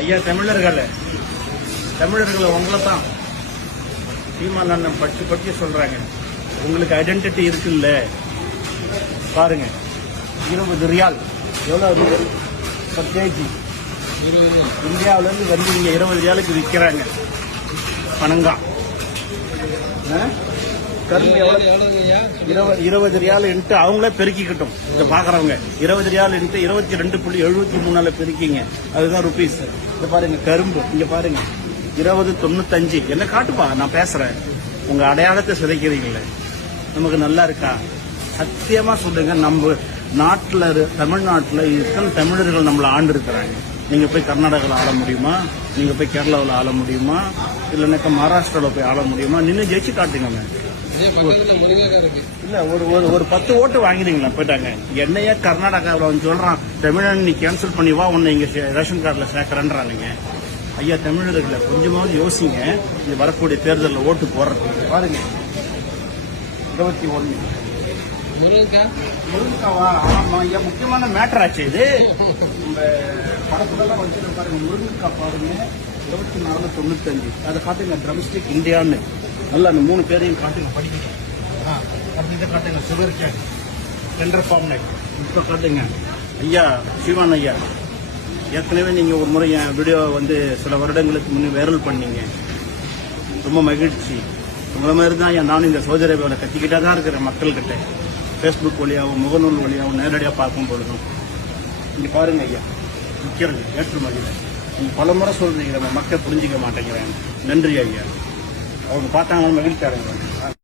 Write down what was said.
ஐயா தமிழர்களை உங்களை தான் சீமான் அண்ணன் பற்றி சொல்றாங்க. உங்களுக்கு ஐடென்டிட்டி இருக்குல்ல பாருங்க. 20 ரியால் எவ்வளவு பர் கேஜி இந்தியாவில இருந்து வந்து நீங்க 20 ரியாலுக்கு விற்கிறாங்க. பனங்கா கரும்பு எவ்வளவு 20 ரியால் இன்ட்டு அவங்களே பெருக்கிக்கிட்டோம். இதை பாக்குறவங்க 20 ரியால் இன்ட்டு 22.73 பெருக்கிங்க. அதுதான் ருபீஸ். இதை பாருங்க கரும்பு இங்க பாருங்க 20.95. என்ன காட்டுப்பா நான் பேசுறேன். உங்க அடையாளத்தை சிதைக்கிறீங்களே நமக்கு நல்லா இருக்கா? சத்தியமா சொல்லுங்க. நம்ம நாட்டுல தமிழ்நாட்டுல இத்தனை தமிழர்கள் நம்மள ஆண்டு இருக்கிறாங்க. நீங்க போய் கர்நாடகாவில் ஆள முடியுமா? நீங்க போய் கேரளாவில் ஆள முடியுமா? இல்லைனாக்கா மகாராஷ்டிராவில் போய் ஆள முடியுமா? நின்று ஜெயிச்சு காட்டுங்க. இல்ல ஒரு 10 ஓட்டு வாங்கினீங்களா போயிட்டாங்க. என்னையே கர்நாடகாவில் வந்து சொல்றான் தமிழன் நீ கேன்சல் பண்ணி வா உன்னை இங்க ரேஷன் கார்டுல சேர்க்கறேன்றானுங்க. ஐயா தமிழர்களை கொஞ்சமாவது யோசிங்க. இது வரக்கூடிய தேர்தலில் ஓட்டு போடுறதுக்கு பாருங்க. 21 முருங்கைக்காவா? ஆமா ஐயா முக்கியமான மேட்டர் ஆச்சு இது. நம்ம படத்துலலாம் வந்து பாருங்க முருங்கைக்காய் பாருங்க 24.95. அதை காட்டுங்க ட்ரம்ஸ்டிக் இந்தியான்னு நல்லா அந்த 3 பேரையும் காட்டுங்க படிக்கணும். இதை காட்டுங்க சுகர் கேன் டெண்டர் ஃபார்ம் இப்போ காட்டுங்க. ஐயா சிவன் ஐயா ஏற்கனவே நீங்க ஒரு முறை என் வீடியோ வந்து சில வருடங்களுக்கு முன்னே வைரல் பண்ணீங்க. ரொம்ப மகிழ்ச்சி. உங்களை மாதிரி தான் நானும் இந்த சவுதி அரேபியாவில் கத்திக்கிட்டே தான் இருக்கிறேன் மக்கள்கிட்ட. ஃபேஸ்புக் வழியாகவும் முகநூல் வழியாகவும் நேரடியாக பார்க்கும் பொழுதும் இங்க பாருங்க ஐயா விற்கிறது ஏற்றுமதியில் நீங்க பல முறை சொல்றீங்க மக்கள் புரிஞ்சிக்க மாட்டேங்கிறாங்க. நன்றி ஐயா. அவங்க பார்த்தாங்க மகிழ்ச்சி அடைகிறாங்க.